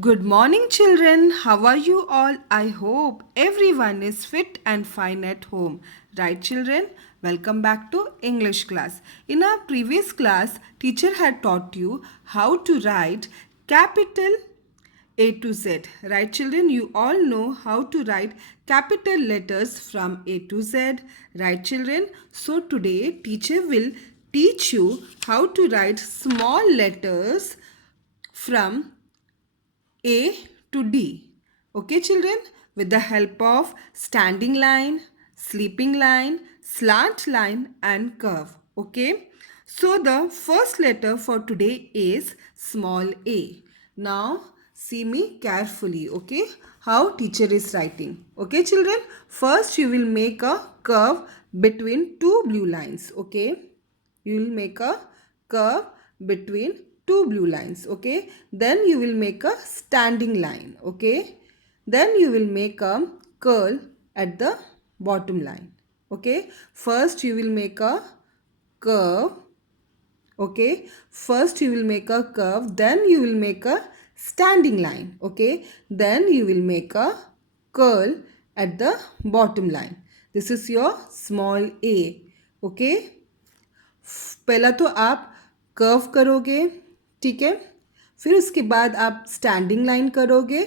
Good morning, children. How are you all? I hope everyone is fit and fine at home. Right, children? Welcome back to English class. In our previous class, teacher had taught you how to write capital A to Z. Right, children? You all know how to write capital letters from A to Z. Right, children? So today, teacher will teach you how to write small letters from a to D. Okay, children? With the help of standing line, sleeping line, slant line and curve. Okay? So the first letter for today is small a. Now see me carefully. Okay? How teacher is writing. Okay, children? First you will make a curve between two blue lines. Okay? You will make a curve between two blue lines. Okay, then you will make a standing line. Okay, then you will make a curl at the bottom line. Okay, first you will make a curve. Okay, first you will make a curve, then you will make a standing line. Okay, then you will make a curl at the bottom line. This is your small a. Okay, पहला तो आप curve करोगे, ठीक है, फिर उसके बाद आप स्टैंडिंग लाइन करोगे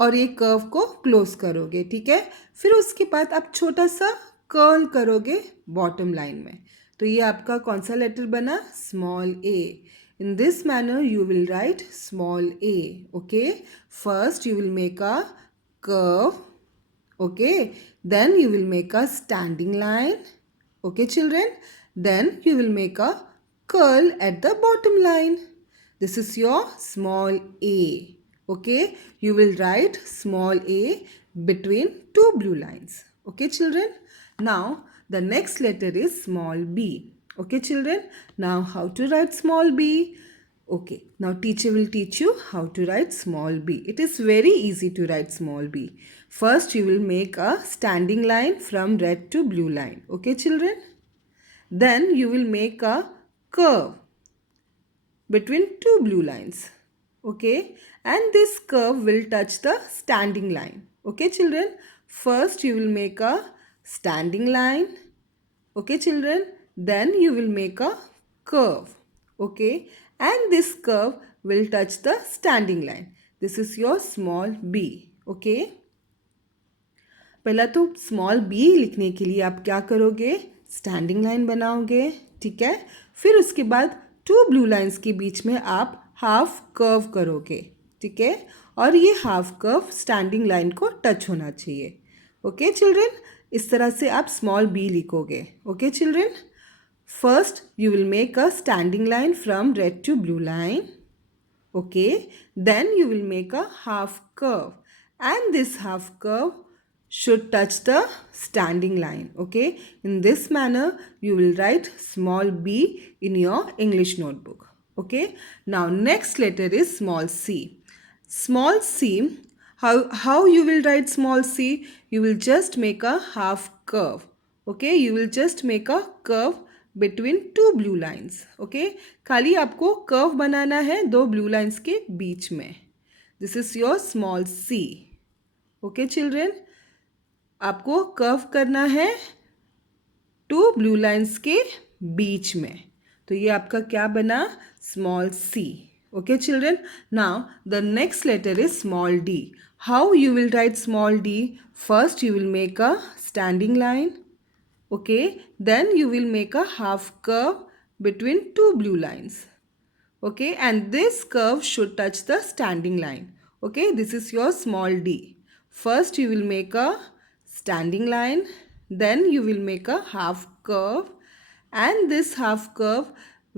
और ये कर्व को क्लोज करोगे, ठीक है, फिर उसके बाद आप छोटा सा कर्ल करोगे बॉटम लाइन में. तो ये आपका कौन सा लेटर बना? Small A. In this manner you will write small A. Okay, first you will make a curve. Okay, then you will make a standing line. Okay, children, then you will make a curl at the bottom line. This is your small a. Okay, you will write small a between two blue lines. Okay, children, now the next letter is small b. Okay, children, now how to write small b? Okay, now teacher will teach you how to write small b. It is very easy to write small b. First you will make a standing line from red to blue line. Okay, children? Then you will make a curve between two blue lines. Okay, and this curve will touch the standing line. Okay, children? First you will make a standing line. Okay, children? Then you will make a curve. Okay, and this curve will touch the standing line. This is your small b. Okay, पहला तो small B लिखने के लिए आप क्या करोगे? Standing line बनाओगे, ठीक है, फिर उसके बाद टू ब्लू लाइंस के बीच में आप हाफ कर्व करोगे, ठीक है, और ये हाफ कर्व स्टैंडिंग लाइन को टच होना चाहिए. ओके चिल्ड्रन, इस तरह से आप स्मॉल बी लिखोगे. Okay children, first you will make a standing line from red to blue line. Okay, then you will make a half curve and this half curve should touch the standing line. Okay, in this manner you will write small b in your English notebook. Okay, now next letter is small c. Small c, how you will write small c? You will just make a half curve. Okay, you will just make a curve between two blue lines. Okay, खाली आपको curve बनाना है दो blue lines के बीच में. This is your small c. Okay children, आपको curve करना है टू ब्लू लाइन्स के बीच में. तो ये आपका क्या बना? Small c. Okay children, now the next letter is small d. How you will write small d? First you will make a standing line. Okay, then you will make a half curve between two blue lines. Okay, and this curve should touch the standing line. Okay, this is your small d. First you will make a standing line, then you will make a half curve, and this half curve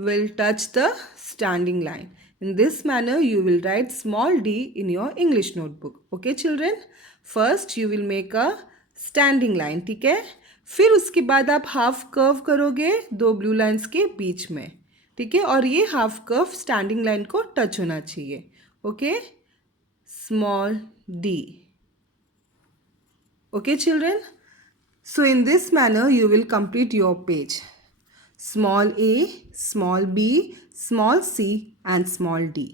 will touch the standing line. In this manner you will write small d in your English notebook. Okay children, first you will make a standing line, ठीक है, फिर उसके बाद आप half curve करोगे दो blue lines के बीच में, ठीक है, और ये हाफ कर्व स्टैंडिंग लाइन को टच होना चाहिए. Okay, small d. Okay children, so in this manner you will complete your page. Small a, small b, small c and small d.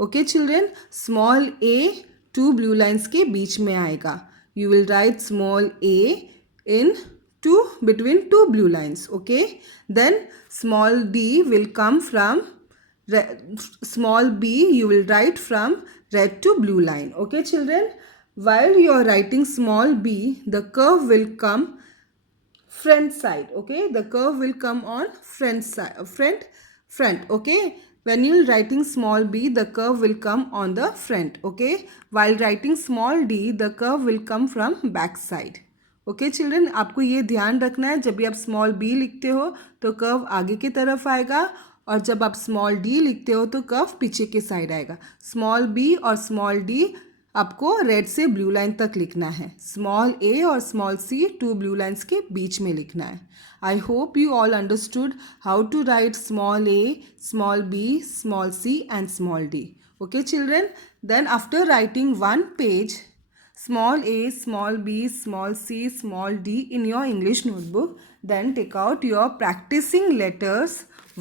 Okay children, small a 2 blue lines के बीच में आएगा. You will write small a in between 2 blue lines. Okay, then small d will come from small b you will write from red to blue line. Okay children, while you are writing small b, the curve will come front side. Okay, the curve will come on front side, front. Okay, when you are writing small b, the curve will come on the front. Okay, while writing small d, the curve will come from back side. Okay children, आपको ये ध्यान रखना है, जब भी आप small B लिखते हो तो कर्व आगे की तरफ आएगा, और जब आप स्मॉल डी लिखते हो तो कर्व पीछे के साइड आएगा. स्मॉल बी और स्मॉल डी आपको रेड से ब्लू लाइन तक लिखना है. स्मॉल ए और स्मॉल सी 2 ब्लू लाइन्स के बीच में लिखना है. I hope you all understood how to write small a, small b, small c and small d. Okay children, then after writing one page small a, small b, small c, small d in your English notebook, then take out your practicing letters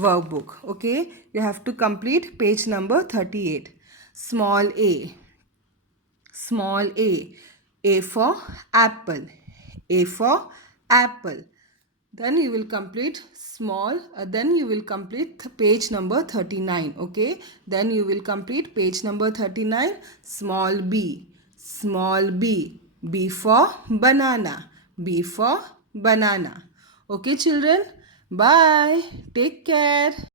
workbook. Okay, you have to complete page number 38. Small a, small a for apple, a for apple. Then you will complete then you will complete page number 39. Okay, then you will complete page number 39. Small b, small b, b for banana, b for banana. Okay children, bye, take care.